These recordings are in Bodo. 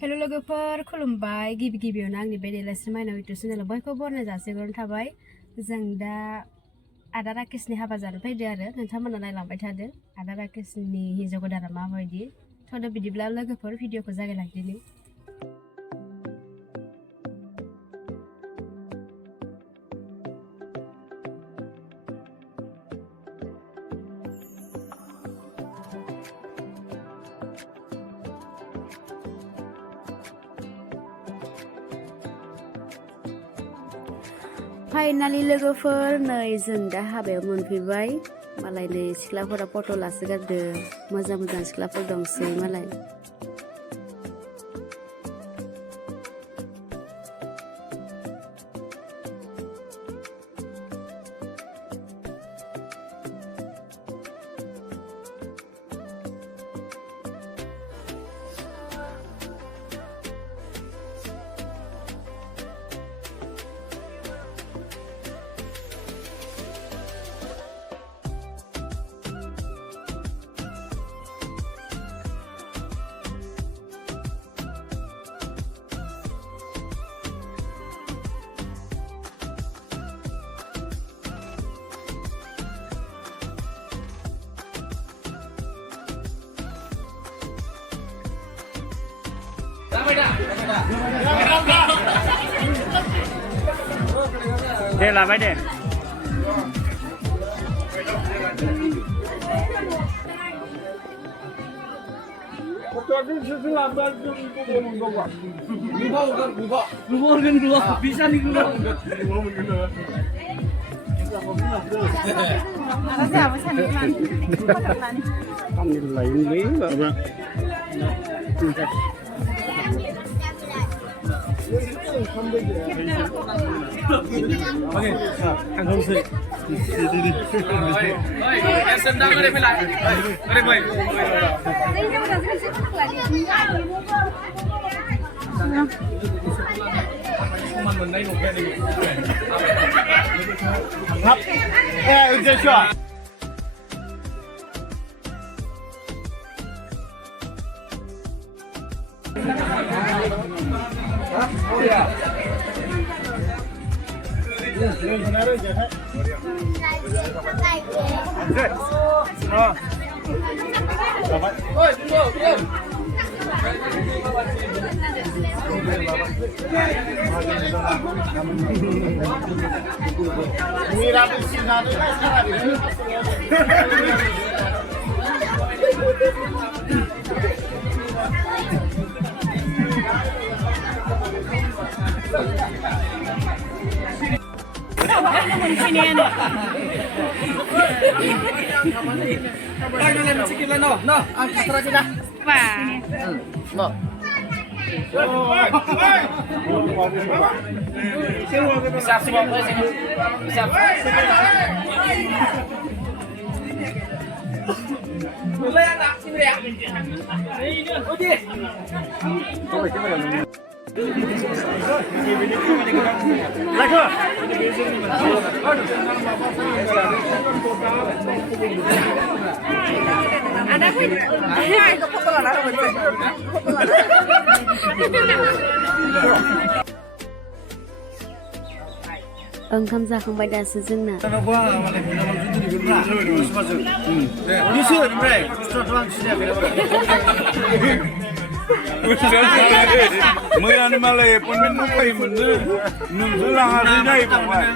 हेल' लोगोफोर खुलुमबाय गिबियावनो आंनि बे देलायस्रि माइनाव इउटुब चेनेलाव बयखौबो बरायनाय जासिहरनाय थाबाय। जों दा आदा राकेशनि हाबा जानो फैदो आरो नोंथांमोना नायलांबाय थादो आदा राकेशनि हिन्जाव गोदाना माबायदि थ'दो बिदिब्ला लोगोफोर भिडिअखौ जागायलांदिनि। फाइनालि लोगोफोर नै जों दा हाबायाव मोनफैबाय। मालाय नै सिख्लाफोरा फट' लासोगारदो मोजां सिख्लाफोर दंसै मालाय। दे लाबाय दे ओंखाम जाखांबाय दासो जोंना। मैयानो मालाय एपइन्टमेन्ट दंखायोमोन नोंसो लाङासै जाहैबाय।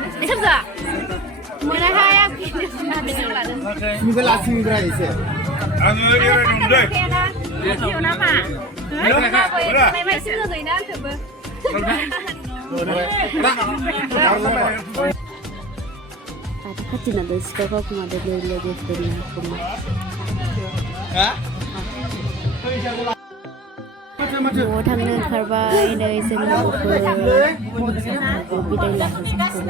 आङो एरायदोंलै खाथिना द सिखाखौ कुमादे लोगोफोरनि कुमा न'आव थांनो ओंखारबाय नै जों लोगोफोर बिदाय लाहैजोबबाय।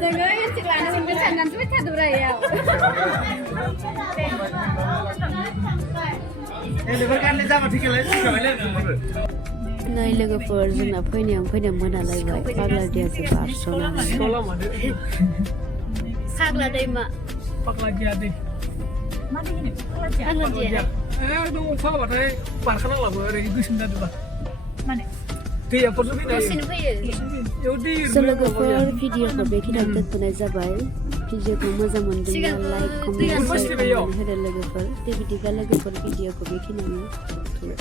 जोङो इन्सटाग्रामआव मोनगोन साननानैसो फैबाय थादोब्रा इयाव। नै लोगोफोर जोंना फैनायाव मोनालायबाय फाग्ला दैयासो बारस'नानै Sekolah mana? फाग्ला दैमा Pakla dia deh. Mana ini? Kalau dia. फाग्ला दैया Dong apa batai parkana lah gue itu sudah tuh. Mana? Dia perlu bina. दसेनो फैयो Yaudah. स' लोगोफोर भिडिअखौ बेखिनियाव दोनथ'नाय जाबाय भिडिअखौ मोजां मोनदोंब्ला लाइक कमेन्ट शेयार खालामनानै होदो लोगोफोर दे बिदिब्ला लोगोफोर भिडिअखौ बेखिनियावनो दोनथ'बाय